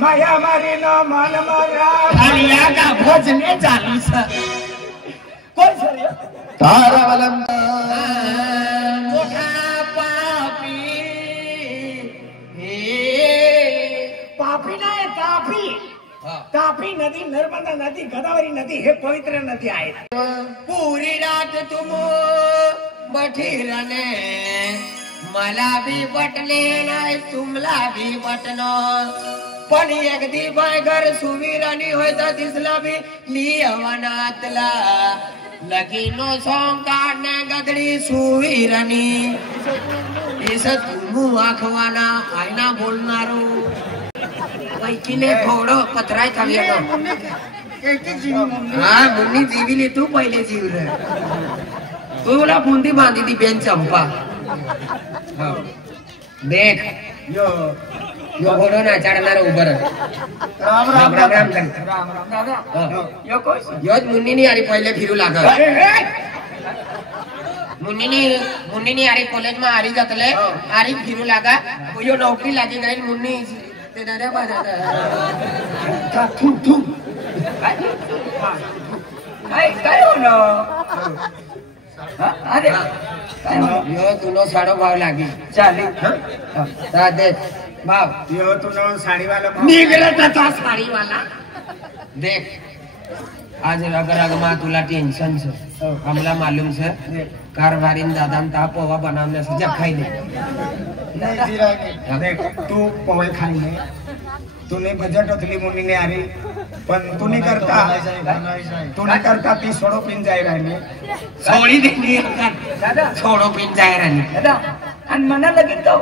माया मारी न मन मारा या का भजने चालू सर कोण सर तारावलम तापी नाही तापी तापी नदी नर्मदा नदी गोदावरी नदी हे पवित्र नदी आहेत पुरी रात तुम बठीरने मला भी बटले नाही तुमला भी बटणं पण एकदी बायगर सुवीरानी होता दिसला भी लिहवनातला लगीनो सॉंग काढण्या गदडी सुवीरानी इस तुमू आखवाना आईना बोलणारो पैकीने थोडं पत्राय थांबले हा मुन्नी जीविली तू पहिले जीवल तुला बुंदी बांधी ती बेन चंपा देख यो घोडो नाचाडणार उभं राम राम राम राम राम दादा योच मुन्नीनी अरे पहिले फिरू लागल मुन्नीनी अरे कॉलेज में आरी जातले आरी फिरू लागा यो नौकरी लागी गई मुन्नी ते दादा बाजा काय होनो अरे यो तुनो साडो भाव लागी चाली दे भाव यो तुनो साडी वाला निघला त्याचा साडी वाला देख आज रगरगमा तुला टेन्शन छ हमला मालूम छ कारभारीन दादान ता पोहा बनवण्यास जग खाई दे देख तू पोहे खाई ने तूने बजट उतली मुन्नी ने आरी पण तूने करता ती सोडो पिन जाय राहिली सोडी देनी दादा सोडो पिन जाय राहिली दादा आणि मना लगीन तो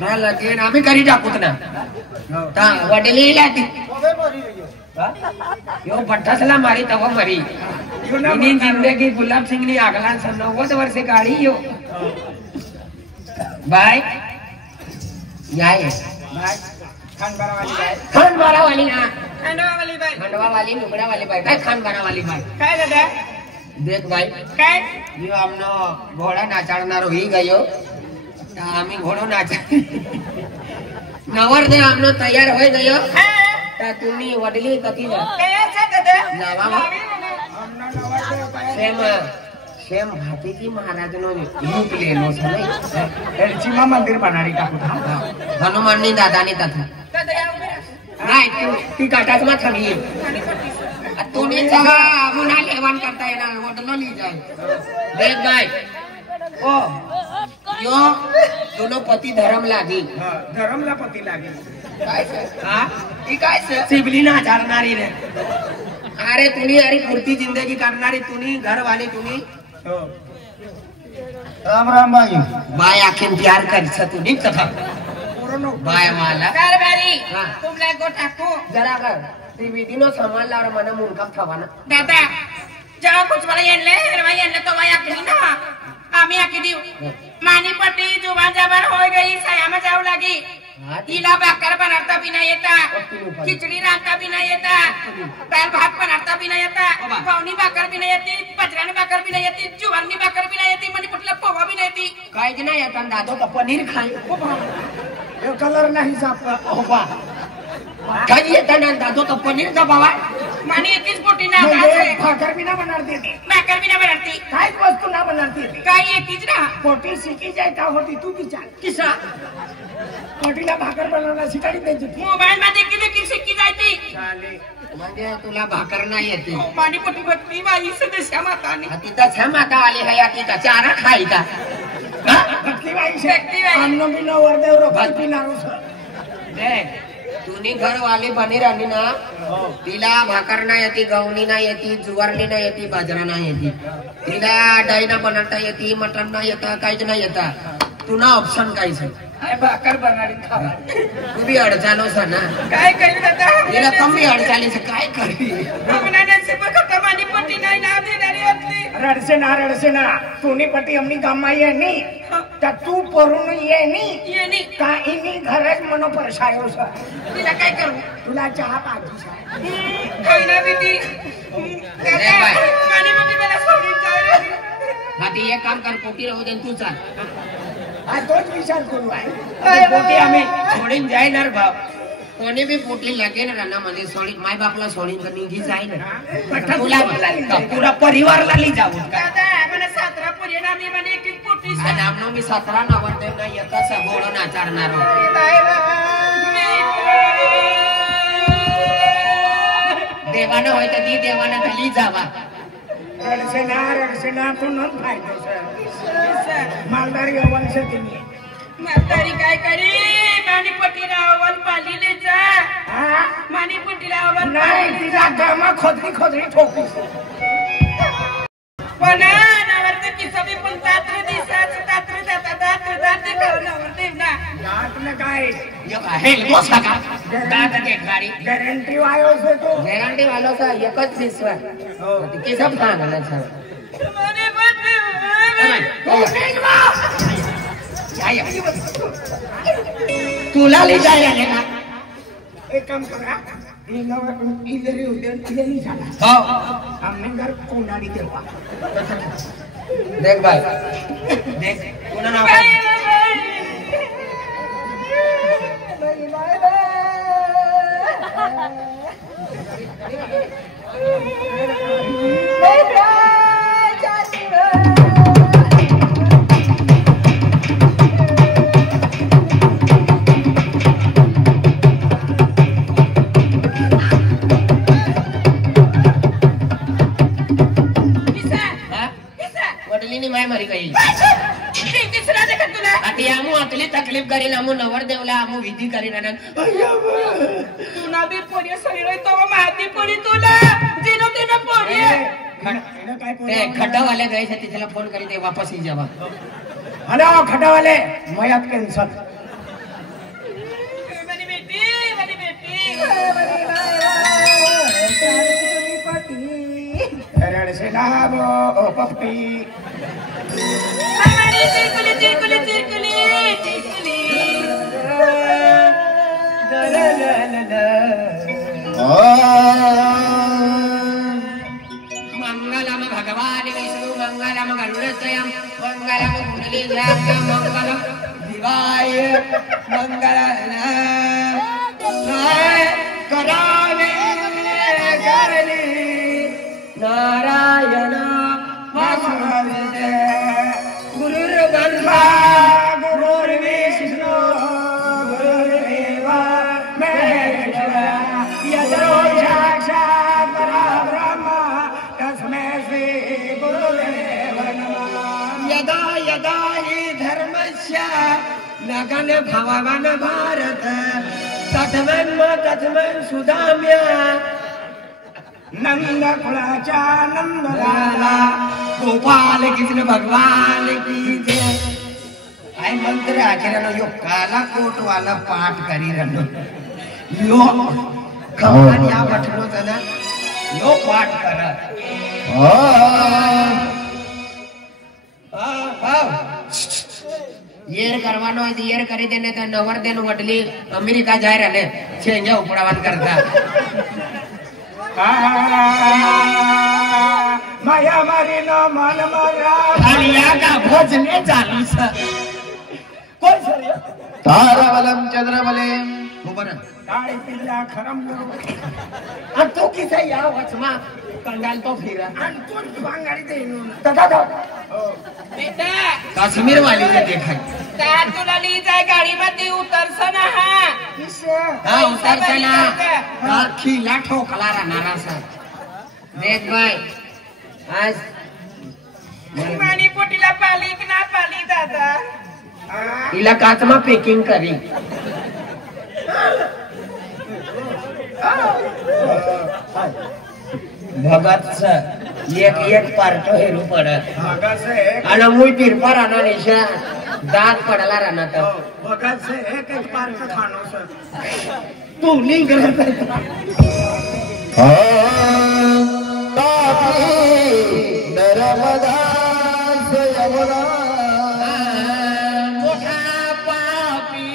ना लगीन आम्ही करी टाकूत ना ता वडलेला ती यो पट्टासला मारी तव मरी इनी जिंदगी गुलाब सिंह नी आगला 90 वर्षे काढी यो बाय याय बाय खानबारा वाली ना खंडवा वाली नुबड़ा वाली बाय काय खानबारा वाली बाय काय दादा देख बाय काय यो हमनो घोडा नाचाडणार होई गयो आम्ही घोडो नाचा नवर दे हमनो तयार होई गयो ता तुम्ही वडली कती ना नावा सेम भातीजी महाराजनो रूप लेनो छ नै एलचीमा मंदिर बनाडी टाकू हनुमाननी दादानी तथा नाही ती काटासमा थांबली तुम्ही जगा मुना लेवान करता येणार वडलो ली जाय देख बाय ओ यो दोनों पति धर्म लागी धर्मला पती लागी काय हा ती काय सिबली ना चालणारी रे अरे तुम्ही अरे पुरती जिंदगी करणारी तुम्ही घरवाली तुम्ही राम राम बाई बाय आखिन प्यार करछ तुम्ही तथा बाय मला कारभारी तुमला गो टाकू जरा कर ती विधीनो सांभाळला और मन मुंडकम ठवाना दादा जेव्हा कुछ मला येणले तो वाया केली ना आम्ही आकी देऊ मानी पट्टी जुबान जबान होय गई सयामा जाऊ लागी तिला भाकर बनवता भी नाही येता खिचडी रांधता भी नाही येता दाल भात बनवता भी नाही येता पावनी भाकर भी नाही येती बजरानी भाकर भी नाही येती जुवारनी भाकर भी नाही येती मनी कुठला पोहा भी नाही येती काहीच नाही येता दादो का पनीर खाई यो कलर नाही सापडा ओबा काही येता ना दादो का पनीर का बाबा मानी येतीच पोटी ना भाकर भी ना बनाती थी भाकर भी ना बनवती काहीच वस्तू ना बनाती थी काय येतीच ना पोटी शिकी जाय का होती तू विचार किसा पोटीला भाकर बनवण्यास शिकाडी द्यायची मोबाईल मध्ये किती शिकी जायती म्हणजे तुला भाकर नाही येते मानी पोटी बत्ती बाई सदस्य मातानी तिथं छे माता आली है या तिथं चारा खायचा भक्तीबाई अन्न बिना वरदेव रोखल पिणारो सर तुम्ही घरवाली बनी राहिली ना तिला भाकर नाही येते गवणी नाही येते जुवारली नाही येते बाजरा नाही येते तिला डाळी ना बनवता येते मटन नाही येतं काहीच नाही येतं तुला ऑप्शन काहीच भाकर बनाडी खावा तुम्ही अडचालो सा ना काय करी दादा तिला कमी अडचालीच काय करी रघुनाथांचे फक्त मानी पट्टी नाही नाव देणारी असली रडसे ना तुनी पट्टी हमनी गाममा ये नी तर तू परून ये नी का इनी घरच मनो परसायो सर तिला काय करू तुला चहा पाहिजे खाई ना भीती मानी पट्टी मला सोडून जाऊ हा ती एक काम कर पोटी राहू दे तू चाल हा तोच विचार करू आहे पोटी आम्ही सोडीन जाईनार भाव कोणी बी पोटी लागेल रानामध्ये सोडीन माय बापला सोडीन तर निघी जाईल तुला पुरा परिवारला ली जाऊ दादा मला 17 पर्यंत आम्ही म्हणे एक एक पोटी आमनो मी 17 नवरदेव नाही एकाच घोडं नाचारणार देवानं होय तर ती देवानं खाली जावा रडसेना तू न फायदो सर मालदारी वंश तुम्ही म्हातारी काय करी माणीपट्टीला अवल पालीले जा माणीपट्टीला अवल नाही तिला गामा खोदरी ठोकू पण नवरदेव की सभी पण तात्र दिसाच तात्र नवरदेव ना नाटन काय यो आहे बोसा का दादा के गाडी गॅरंटी वायो से तो गॅरंटी वालो का एकच दिसवा की सब सांगला छ तुला ले जायला का एक काम करा इधरी उधरी झाला हो हमने घर कोंडाडी देवा देख भाई देख कोणा नाव मारी काही आटी आमू आतली तकलीफ करीन आमू नवर देवला आमू विधी करीन तुला बी पोरी सगळे तो माहिती पडी तुला जिनो तिनो पोरी ते खड्डावाले गए थे तिथला फोन करी ते वापस ही जावा हॅलो खड्डावाले मयात कॅन्सल बनी बेटी रडसेना बो पप्पी हमारी चिरकुली मंगलम भगवान विष्णु मंगलम गरुड़त्रयम मंगलम कुंडलीग्राम मंगलम दिवाय मंगल करावे गली नारायण वासुदेव गुरुर्ब्रह्मा गुरुर्विष्णु गुरुर्देव महेश्वरा यतो साक्षात् परब्रह्म तस्मै श्री गुरुदेव नमः यदा यदा हि धर्मस्य नगन भववन भारत तथमन् सुदाम्य नंद कुळाचा नंद लाला गोपाल कृष्ण भगवान की जय आय मंत्र आखिरनो यो काला कोट वाला पाठ करी रनो यो खमान या बठलो तना यो पाठ कर येर करवानो है येर करी देने तो नवर देन वडली अमेरिका जाय रहले छेंजा उपड़ावन करता माया मारी न मन मारा आलिया का भोजने चालू छ कोण सर तारावलम चंद्रवलम ऊपर डाळी पिल्ला खरम और तू किसे या वचमा कंगाल तो फिरा आणि तू भांगाडी देईन दादा बेटा कश्मीर वाली ने देखा तार तुला ली जाय गाडी मध्ये उतरसन हा हाँ उतर चला खीला ठोकला राहणार सर देख भाई आज मानी पोटीला पाली की ना पाली दादा इला काचमा पॅकिंग करी भगत एक एक पार्ट हेरू पडत आणि मुई तिरपा राहणार निशा दात पडला राहणार तर भगत से एक पार्क खानो सर तू नाही करत नर्मदा यमुना मोठा पापी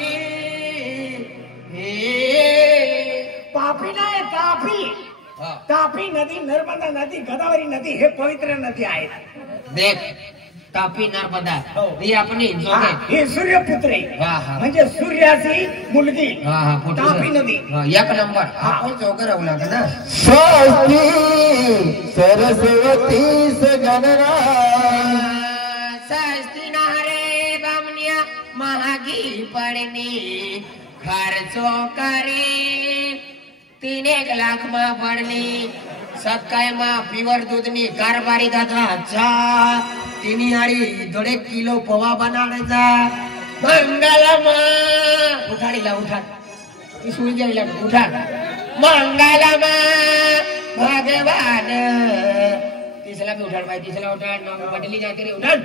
पापी नाही तापी तापी नदी नर्मदा नदी गोदावरी नदी हे पवित्र नदी आहेत देख तापी नर्मदा ही आपली जोगे ही सूर्यपुत्री म्हणजे सूर्याची मुलगी तापी नदी एक नंबर आपण जोगे राहू लागेल ना सरस्वती सगनरा सस्ती नारे बामनिया महागी पडनी खर्चो करे 3 लाख मा पडली सकाळ मा प्युअर दूधनी कारभारी दादा चा तिनी आडी 1.5 किलो पवा बनाडायचा मंगलमा उठाडीला उठा ती सुई जायला उठा मंगलमा भगवान तिसला भी उठाड बाई तिसला उठाड नाव बदली जाते रे उठाड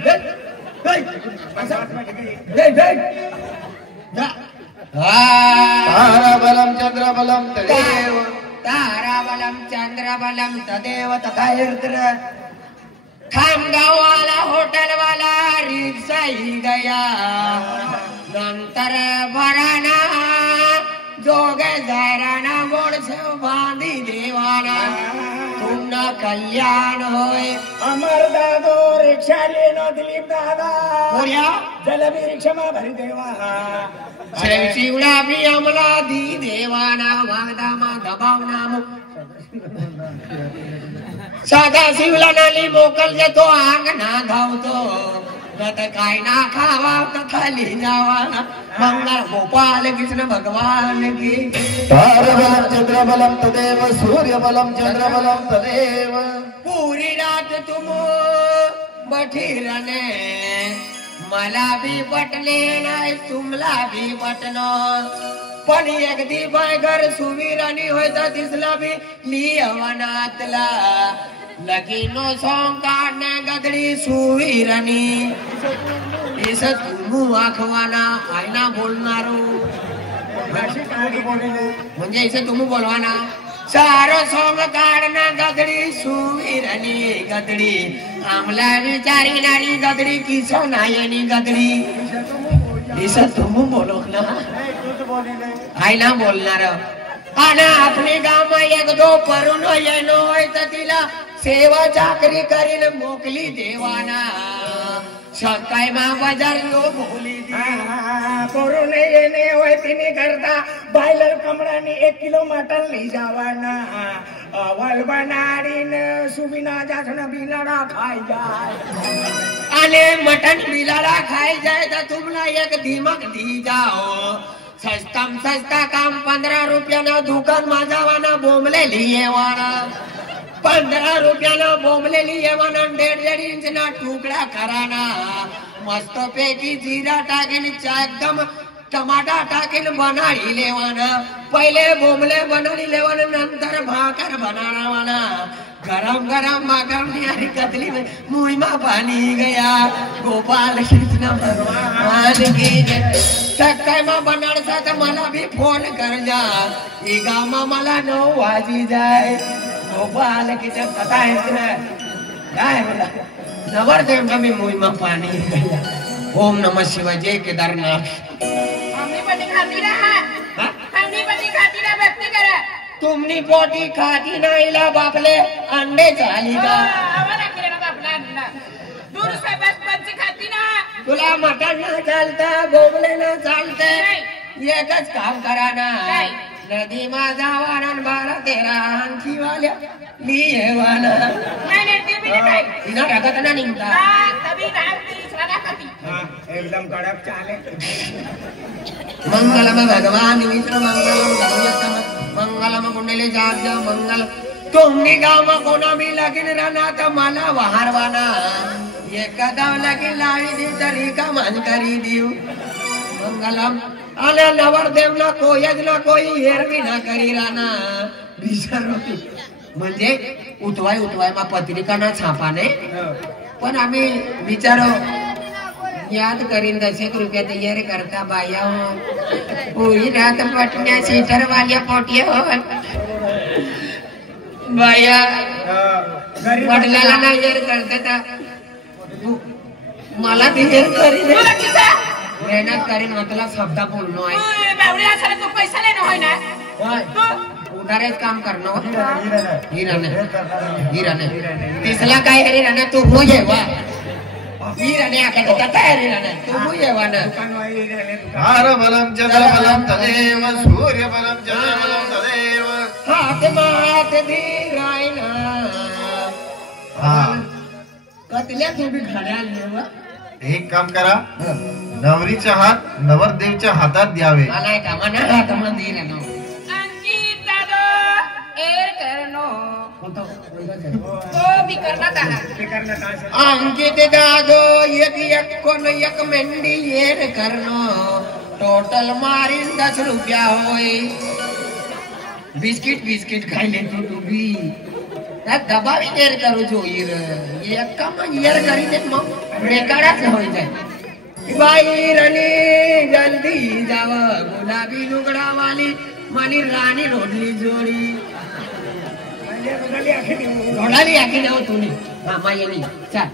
ताराबलम चंद्रबलम तदेव ताराबलम चंद्रबलम तदेव तथा यत्र खामगाववाला होटलवाला रिक्षा ही गया नंतर भराना जोगे जायराना गोड से बांधी देवाना तुमना कल्याण होय अमर दादो रिक्षा लेनो दिलीप दादा बोलिया जलबी रिक्षा मा भरी देवा शिवला भी अमला दी देवाना वागदामा दबावना साधा शिवला नाली मोकल तो आंग ना धावतो नत काय ना खावा खाली जावाना मंगल गोपाल कृष्ण भगवान की ताराबलम चंद्रबलम तदेव सूर्यबलम चंद्रबलम तदेव पूरी रात तुम बठीरने मला भी पटले नाही तुमला भी पटणार पण एक दी बायगर सुवीरानी होय तर दिसला भी लियवनातला लगीनो सॉंग काढणे गदडी सुवीरानी इस तुमू आखवाना आयना बोलणारो म्हणजे इसे तुमू बोलवाना सारो सॉंग काढना गदडी सुवीरानी गदडी आमला विचारी नारी गदडी किसो नायनी गदडी इस तुमू बोलो ना आयना बोलणार आणि आपली गाव एक दो परून येणो होय तर तिला सेवा चाकरी करीन मोकली देवाना सकाळी मा बाजार लो बोली परून येणे होय तिने करता बायलर कमळानी 1 किलो मटन ली जावाना अवल बनाडीन सुबिना जासन बिलाडा खाई जाय आणि मटन बिलाडा खाई जाय तर तुम्हाला एक दिमाग दी जाओ सस्ताम सस्ता काम 15 रुपयाना दुकान माझावाना बोंबले लियेवाना 15 रुपयाना बोंबले लियेवाना 1.5 इंच ना टुकड़ा कराना मस्त पैकी जीरा टाकीन एकदम टमाटा टाकीन बनाई लेवाना पहिले बोंबले बनाई लेवाना नंतर भाकर बनावाना गरम गरम मागम न्यारी कतली में मुंह में पानी गया गोपाल कृष्ण भगवान की सकाळ में बनाडसा तर मला भी फोन कर जा ई गामा मला 9 वाजी जाय गोपाल कृष्ण कथा है काय बोला नवर देव कमी मुंह में पानी गया ओम नमः शिवाय जय केदारनाथ हमनी पटी खाती रहा हमनी पटी खाती रहा भक्ति करा तुमनी पोटी खाती नाहीला बापले अंडे झाली का आवारा केला बापला अंडा 2 रुपये बस पंच खाती ना तुला मटन ना चालता बोबले ना चालते एकच काम करा ना नदी मा जावाना 12-13 आणखी वाल्या लियेवाना नाही ते भी नाही इना रगत ना निघता तभी रामती सदा खाती एकदम कडक चाले मंगलम भगवान विष्णु मंगलम गरुडतम मंगलम कुंडले जाग्य मंगल तुम्ही गाव कोणा भी लगीन राहना तर मला वहारवाना एखादा लगीन लावी दी तरी का मान करी देऊ मंगलम आले नवर देवला कोयज ना कोई हेरवी ना करी राहना विचारो म्हणजे उठवाय मा पत्रिका ना छापाने पण आम्ही विचारो याद करीन 10 रुपया तयार करता बाया होई रात पटण्या सीटर वाल्या पोटिया हो बाया वडिलाला ना हेर करता मला ते हेर करीन मेहनत करीन मतलब शब्द बोलनो आहे बावडी असले तो पैसा लेनो होय ना उधारेच काम करनो हिराने तिसला काय हरी राणा तू हो ये वा वीरने आका तयारी राहणार तू येवाना तारबलं चंद्रबलं तदेव सूर्यबलं चंद्रबलं तदेव हात मात धीरायना कतल्या तुम्ही घड्याळ देवा एक काम करा नवरीचा हात नवरदेवच्या हातात द्यावे मला का मना हात मंदिर नो अंकित दादा एर करनो तो भी करना था अंकित दादो एक कोण एक मेंढी येर करनो टोटल मारीन 10 रुपया होय बिस्किट खायले तू बी दबावी येर करू छो एक काम येर करी दे मग रेकाडाच होई जाय बाई रणी जल्दी जाव गुलाबी लुगडा वाली माली राणी रोडली जोडी रोडाली आखी जाऊ तुम्ही हा माये नाही चल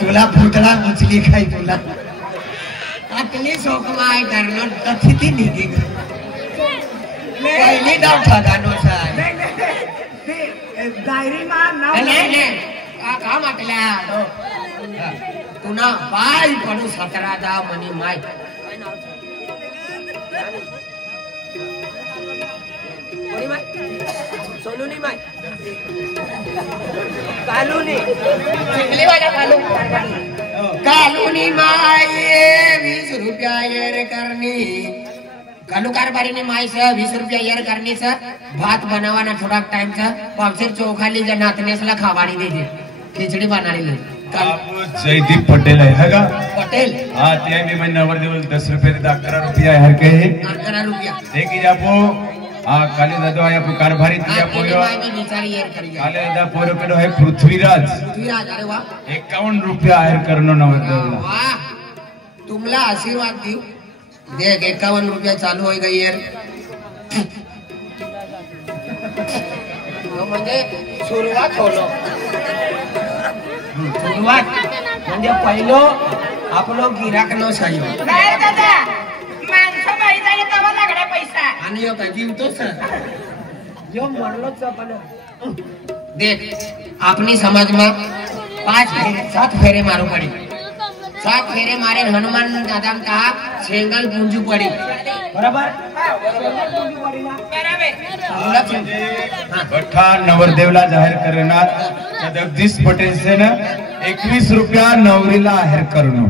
तुला पुतळा उचली खाई तुला आपली सोकमाय करणं तथिती निघी पहिली डाव ठगानो साय डायरी मान नाव नाही का म्हटल्या तुना पाय पडू 17 दा मनी माय सोनूनी माय कालूनी चिंगली वाला कालूनी माय 20 रुपया येर करनी कालू कारभारीने माय 20 रुपया येर करनी भात बनावाना थोड़ा टाइम पावसेर चोखाली नातनेसला खावानी देते खिचडी बनाली आप जयदीप पटेल है का पटेल हाँ त्या मी मैंने नवरदेव 10 रुपये 11 रुपया हर के 11 रुपया देखिए आपको काले दादा है आपको कारभारी दिया पोयो काले दादा पोरो केलो है पृथ्वीराज अरे वाह 51 रुपया हर करनो नवरदेवला वाह तुमला आशीर्वाद देऊ देख 51 रुपया चालू होई गई यार म्हणजे सुरुवात होलो सुरुवात म्हणजे पहिलो आपलो गिराक न सायो काय दादा माणसं बाई झाले तेव्हा लागला पैसा आणि यो का जीवतोस जो म्हणलोच आपण देख आपनी समाज में 7 फेरे मारू पड़ी 7 फेरे मारे हनुमान दादा कहा सेंगल पूंजू पड़ी बराबर बठा नवरदेवला जाहीर करणार जगदीश पटेल से न 21 रुपया नवरीला आहेर करणं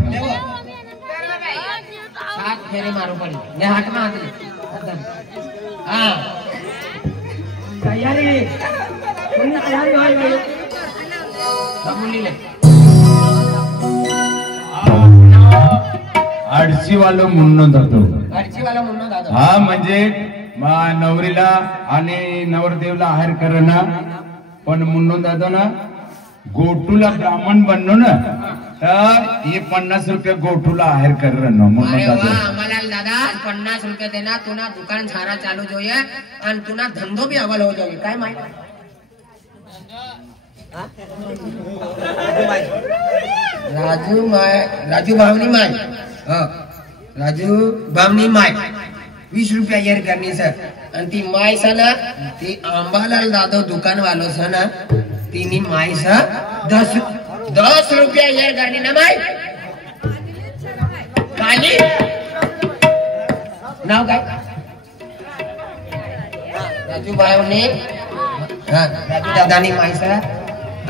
7 फेरे मारू पड़ी ले हाथ में हाथ हाँ तैयारी तैयारी होई गई समूली ले आडशी वालो मुन्नो दादो आडशी वाला मुन्नो दादो हा म्हणजे नवरीला आणि नवरदेवला आहेर करणं पण मुन्नो दादो ना गोटूला ब्राह्मण बनलो ना तर हे 50 रुपये गोटूला आहेर करणं मुन्नो अरे दादो वाह अमलाल दादा 50 रुपये देना तुना दुकान सारा चालू જોઈએ અને तुना धंधो भी अव्वल हो જોઈએ काय माहिती राजू भावनी माय राजू भावनी माय 20 रुपया येर करनी सर आणि ती माय ना ती अंबालाल दादो दुकान वालो ना तिनी माय 10 रुपया येर करनी ना माय काली नाव काय राजू भावने राजू दादानी माय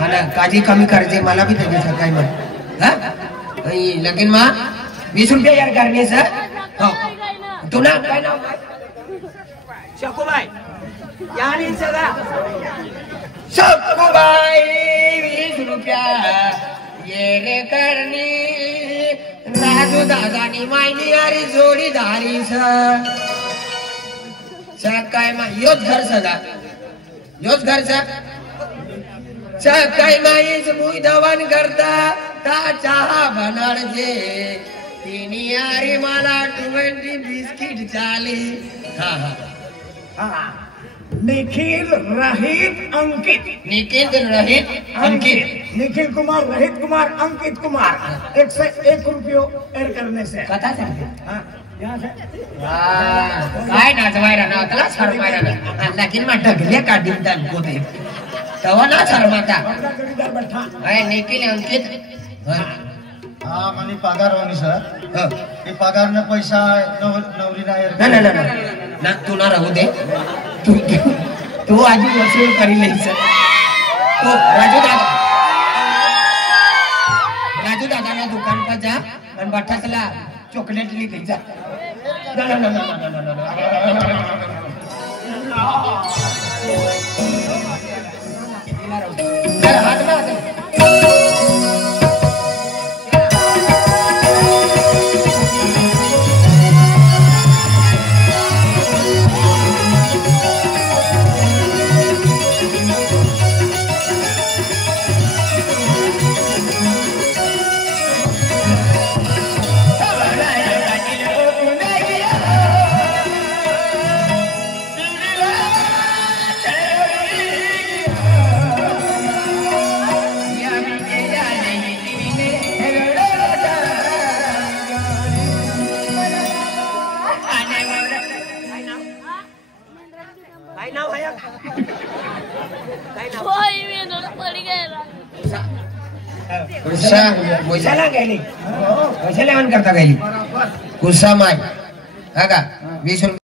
आणि काजी कमी करजे मला भी त्याचे सकाळी मग लगीन मा 20 रुपया यार करणे सर हो तुला काय नाव शकुबाई यानी सगळा शकुबाई 20 रुपया येरे करणी राजू दादानी मायनी यारी जोडी धारी सकाळी मा योच घर सगा योच घर सकाळी माईच मुई दवान करता ता चहा बनाडजे तिनी यारी मला 20 बिस्किट चाली हा हा निखिल रहित अंकित। निखिल रहित अंकित। निखिल कुमार, रहित कुमार, अंकित कुमार। 101 रुपये एड करने से कथा सांगते हाँ, यहाँ से काय नाचवायला ना त्याला शरमायला ना लगीन मा ढगले काढीन दान कोते तवा ना शरमाता अपना जोड़ीदार बैठा अरे निखिल अंकित हा म्हणे पगार होणी सर ते पगारनं पैसा नवरीला ना ना ना ना तू ना राहू दे तू तू आधी वसूल करी लईस तो राजू दादा ना दुकान पर जा आणि बटासला चॉकलेट ली दे जा ना ना ना ना ना ना हाथ में हाथ पैशाला गेली पैशाला ऑन करता गेली कुसा माय का 20 रुपये